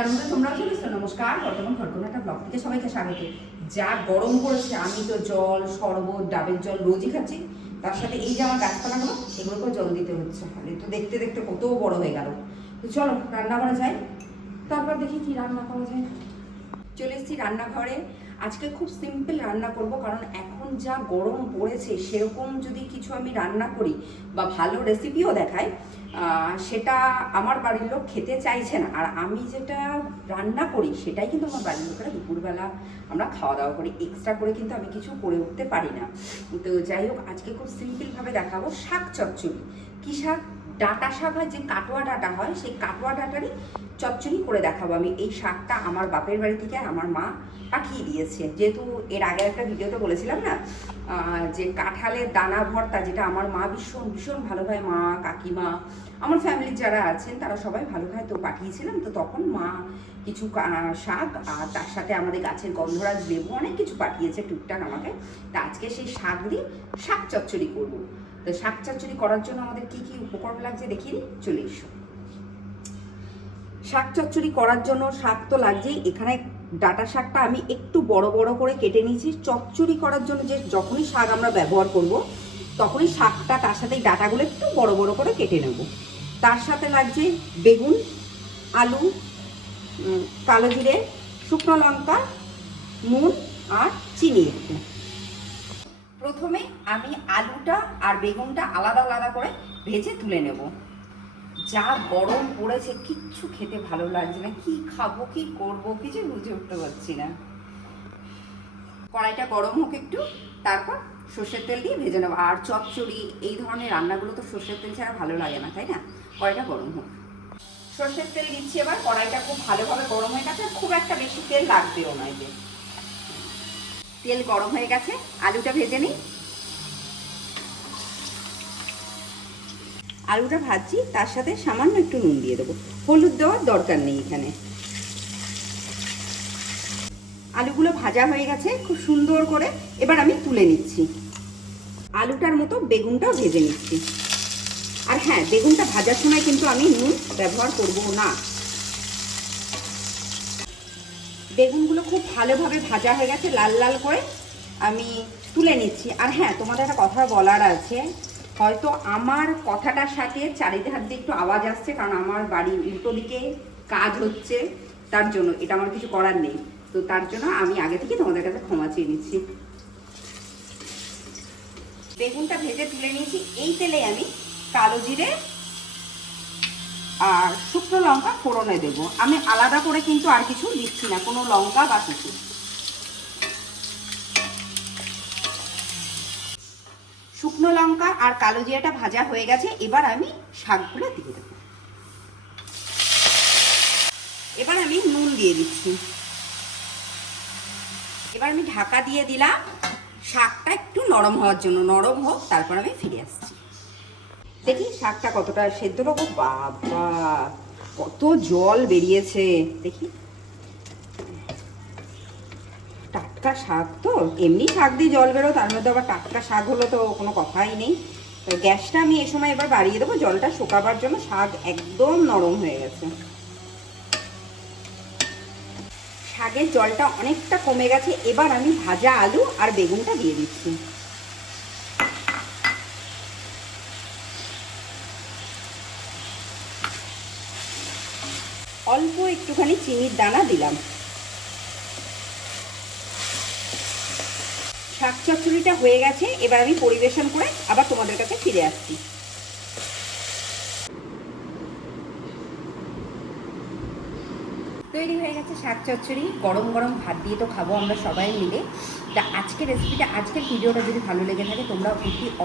তার মধ্যে তোমরাও চলে এসো। নমস্কার, বর্তমান খড়কোনাটা ব্লগ থেকে সবাইকে স্বাগত। যা গরম পড়েছে, আমি তো জল, শরবত, ডাবের জল রোজই খাচ্ছি। তার সাথে এই যে আমার গাছপালাগুলো, এগুলোকেও জল দিতে হচ্ছে। খালি তো দেখতে দেখতে কত বড় হয়ে গেল। তো চলো রান্না করা যায়, তারপর দেখি কি রান্না করা যায়। চলে এসেছি রান্নাঘরে। আজকে খুব সিম্পল রান্না করব, কারণ এখন যা গরম পড়েছে সেরকম যদি কিছু আমি রান্না করি বা ভালো রেসিপিও দেখাই, সেটা আমার বাড়ির লোক খেতে চাইছে না। আর আমি যেটা রান্না করি সেটাই কিন্তু আমার বাড়ির লোকেরা দুপুরবেলা আমরা খাওয়া দাওয়া করি। এক্সট্রা করে কিন্তু আমি কিছু করে উঠতে পারি না। তো যাই হোক, আজকে খুব সিম্পলভাবে দেখাবো শাক চচ্চড়ি। কী শাক? ডাঁটা শাক হয়, যে কাটোয়া ডাঁটা হয়, সেই কাটোয়া ডাঁটারই চচ্চড়ি করে দেখাবো আমি। এই শাকটা আমার বাপের বাড়ি থেকে আমার মা পাঠিয়ে দিয়েছে। যেহেতু এর আগে একটা ভিডিওতে বলেছিলাম না, যে কাঁঠালের দানা ভর্তা, যেটা আমার মা ভীষণ ভীষণ ভালো খায়, মা, কাকিমা, আমার ফ্যামিলির যারা আছেন তারা সবাই ভালো খায়, তো পাঠিয়েছিলাম। তো তখন মা কিছু শাক আর তার সাথে আমাদের গাছের গন্ধরাজ লেবু অনেক কিছু পাঠিয়েছে টুকটাক আমাকে। তা আজকে সেই শাক দিয়ে শাক চচ্চড়ি করবো। তো শাক চচ্চড়ি করার জন্য আমাদের কি কি উপকরণ লাগছে দেখিয়ে দিই, চলে এসো। শাক চচ্চড়ি করার জন্য শাক তো লাগছেই। এখানে ডাঁটা শাকটা আমি একটু বড় বড় করে কেটে নিয়েছি। চচ্চড়ি করার জন্য যে যখনই শাক আমরা ব্যবহার করব, তখনই শাকটা তার সাথে এই ডাঁটাগুলো একটু বড় বড় করে কেটে নেব। তার সাথে লাগছে বেগুন, আলু, কালো জিরে, শুকনো লঙ্কা, নুন আর চিনি একটু। প্রথমে আমি আলুটা আর বেগুনটা আলাদা আলাদা করে ভেজে তুলে নেব। যা গরম পড়েছে, কিচ্ছু খেতে ভালো লাগছে না। কি খাবো, কি করবো, কিছু বুঝে উঠতে পারছি না। কড়াইটা গরম হোক একটু, তারপর সর্ষের তেল দিয়ে ভেজে নেবো। আর চচ্চড়ি এই ধরনের রান্নাগুলো তো সর্ষের তেল ছাড়া ভালো লাগে না, তাই না? কড়াইটা গরম হোক। সর্ষের তেল দিচ্ছি এবার। কড়াইটা খুব ভালোভাবে গরম হয়ে গেছে, খুব একটা বেশি তেল লাগবেও নয়। যে তেল গরম হয়ে গেছে, আলুটা ভেজে নিই। আলুটা ভাজছি, তার সাথে সামান্য একটু নুন দিয়ে দেবো। হলুদ দেওয়ার দরকার নেই এখানে। আলুগুলো ভাজা হয়ে গেছে খুব সুন্দর করে। এবার আমি তুলে নিচ্ছি। আলুটার মতো বেগুনটাও ভেজে নিচ্ছি। আর হ্যাঁ, বেগুনটা ভাজার সময় কিন্তু আমি নুন ব্যবহার করব না। বেগুনগুলো খুব ভালোভাবে ভাজা হয়ে গেছে, লাল লাল করে আমি তুলে নিচ্ছি। আর হ্যাঁ, তোমাদের একটা কথা বলার আছে। হয়তো আমার কথাটার সাথে চারিধার দিয়ে একটু আওয়াজ আসছে, কারণ আমার বাড়ির উল্টো দিকে কাজ হচ্ছে, তার জন্য। এটা আমার কিছু করার নেই। তো তার জন্য আমি আগে থেকে তোমাদের কাছে ক্ষমা চেয়ে নিচ্ছি। বেগুনটা ভেজে তুলে নিয়েছি। এই তেলে আমি কালো জিরে আর শুকনো লঙ্কা ফোড়নে দেব। আমি আলাদা করে কিন্তু আর কিছু দিচ্ছি না, কোনো লঙ্কা বা কিছু। শুকনো লঙ্কা আর কালো জিরাটা ভাজা হয়ে গেছে। এবার আমি শাকগুলো দিয়ে দেবো। এবার আমি নুন দিয়ে দিচ্ছি। এবার আমি ঢাকা দিয়ে দিলাম শাকটা একটু নরম হওয়ার জন্য। নরম হোক, তারপর আমি ফিরে আসছি। দেখি শাকটা কতটা সেদ্ধ হবো। বাবা, কত জল বেরিয়েছে দেখি। টাটকা শাক তো, এমনি শাক দিয়ে জল বেরো, তার মধ্যে আবার টাটকা শাক হলো তো কোনো কথাই নেই। তো গ্যাসটা আমি এ সময় এবার বাড়িয়ে দেবো, জলটা শুকাবার জন্য। শাক একদম নরম হয়ে গেছে। শাকের জলটা অনেকটা কমে গেছে। এবার আমি ভাজা আলু আর বেগুনটা দিয়ে দিচ্ছি। অল্প একটুখানি চিনির দানা দিলাম। শাক চচ্চড়িটা হয়ে গেছে। এবার আমি পরিবেশন করে আবার তোমাদের কাছে ফিরে আসছি। তৈরি হয়ে গেছে শাক চচ্চড়ি। গরম গরম ভাত দিয়ে তো খাবো আমরা সবাই মিলে। তা আজকের রেসিপিটা, আজকের ভিডিওটা যদি ভালো লেগে থাকে, তোমরা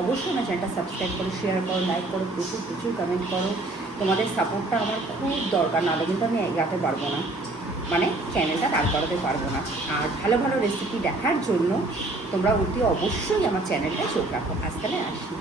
অবশ্যই আমার চ্যানেলটা সাবস্ক্রাইব করো, শেয়ার করো, লাইক করো, প্রচুর প্রচুর কমেন্ট করো। তোমাদের সাপোর্টটা আমার খুব দরকার, নাহলে কিন্তু আমি এগাতে পারবো না, মানে চ্যানেলটা দাঁড় করাতে পারবো না। আর ভালো ভালো রেসিপি দেখার জন্য তোমরা অবশ্যই আমার চ্যানেলটা চোখ রাখো। আজ তাহলে আসি।